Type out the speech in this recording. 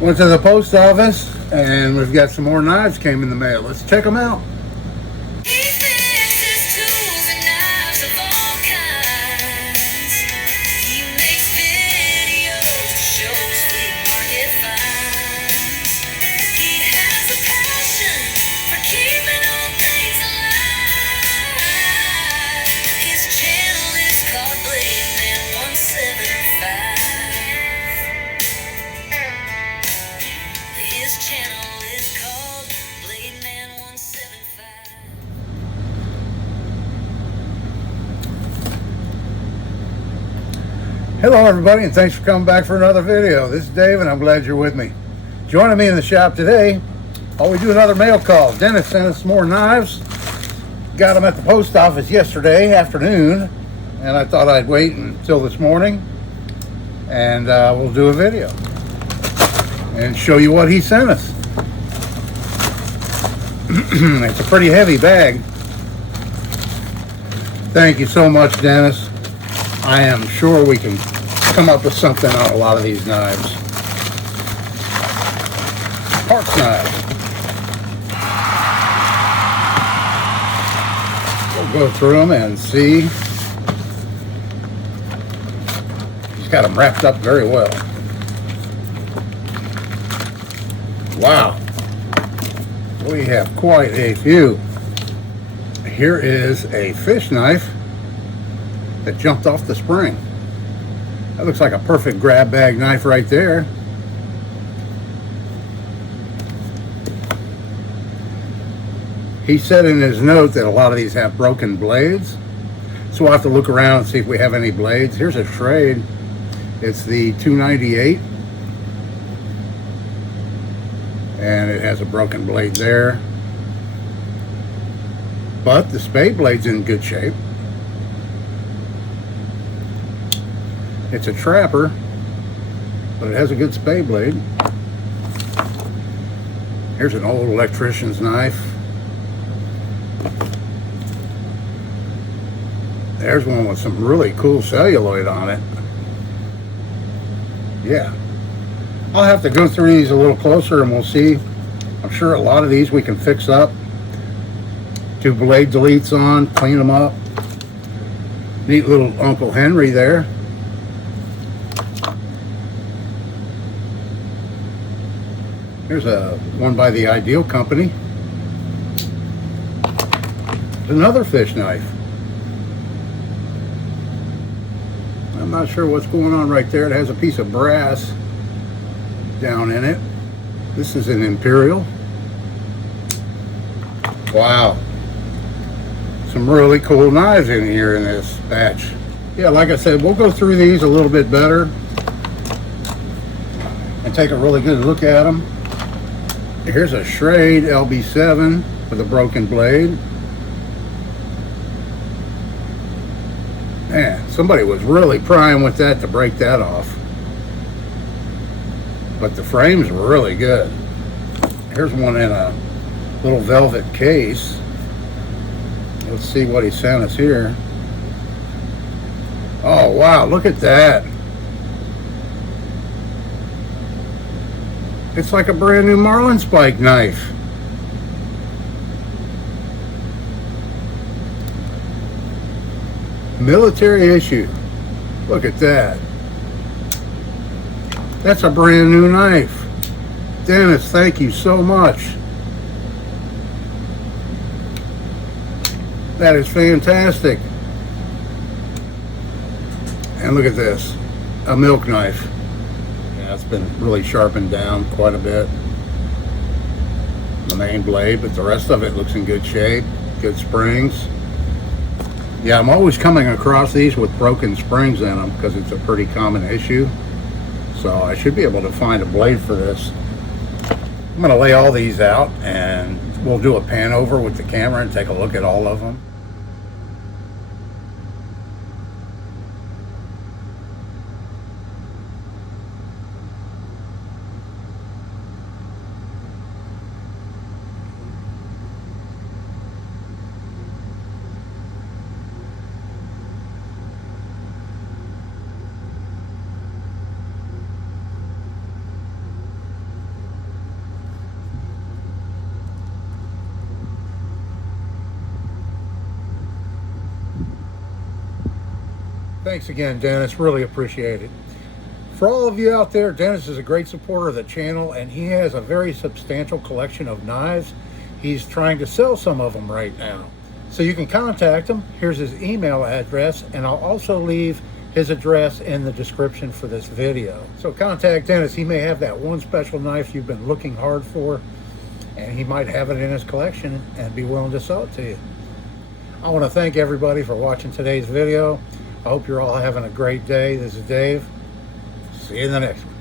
Went to the post office and we've got some more knives came in the mail. Let's check them out. Hello everybody, and thanks for coming back for another video. This is Dave and I'm glad you're with me. Joining me in the shop today, we do another mail call. Dennis sent us some more knives. Got them at the post office yesterday afternoon, and I thought I'd wait until this morning and we'll do a video and show you what he sent us. It's a pretty heavy bag. Thank you so much, Dennis. I am sure we can come up with something on a lot of these knives. Parks knives. We'll go through them and see. He's got them wrapped up very well. Wow. We have quite a few. Here is a fish knife that jumped off the spring. That looks like a perfect grab bag knife right there. He said in his note that a lot of these have broken blades, so we'll have to look around and see if we have any blades. Here's a trade. It's the 298 and it has a broken blade there, but the spade blade's in good shape. It's a trapper, but it has a good spade blade. Here's an old electrician's knife. There's one with some really cool celluloid on it. Yeah. I'll have to go through these a little closer and we'll see. I'm sure a lot of these we can fix up. Do blade deletes on, clean them up. Neat little Uncle Henry there. Here's a one by the Ideal Company. Another fish knife. I'm not sure what's going on right there. It has a piece of brass down in it. This is an Imperial. Wow. Some really cool knives in here in this batch. Yeah, like I said, we'll go through these a little bit better and take a really good look at them. Here's a Schrade LB7 with a broken blade. Man, somebody was really prying with that to break that off. But the frame's really good. Here's one in a little velvet case. Let's see what he sent us here. Oh wow, look at that. It's like a brand new Marlin Spike knife. Military issue. Look at that. That's a brand new knife. Dennis, thank you so much. That is fantastic. And look at this. A milk knife. It's been really sharpened down quite a bit, the main blade, but the rest of it looks in good shape. Good springs. Yeah, I'm always coming across these with broken springs in them because it's a pretty common issue, so I should be able to find a blade for this. I'm going to lay all these out and we'll do a pan over with the camera and take a look at all of them. Thanks again, Dennis. Really appreciate it. For all of you out there, Dennis is a great supporter of the channel, and he has a very substantial collection of knives. He's trying to sell some of them right now. So you can contact him. Here's his email address, and I'll also leave his address in the description for this video. So contact Dennis. He may have that one special knife you've been looking hard for, and he might have it in his collection and be willing to sell it to you. I want to thank everybody for watching today's video. I hope you're all having a great day. This is Dave. See you in the next one.